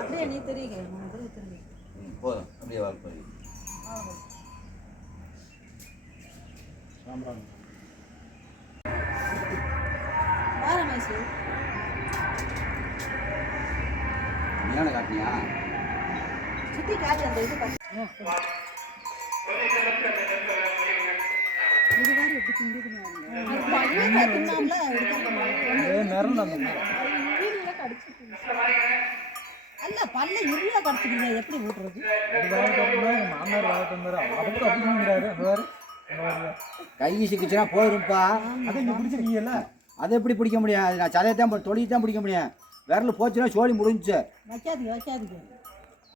அப்படியே நீ தெரியுங்க போதும் அப்படியே வாழ்க்கை நீயான காட்டினியா சுத்தி காட்டி அந்த இது அல்ல பல்ல இருளா கடிச்சிருங்க எப்படி ஊட்டுறது கை சிக்கிச்சுன்னா போயிருப்பா அதை இங்கே பிடிச்சிருக்கீங்கல்ல அதை எப்படி பிடிக்க முடியாது நான் சதையத்தான் தொழில் தான் பிடிக்க முடியும் விரல் போச்சுன்னா சோழி முடிஞ்சுச்சு வைக்காதீங்க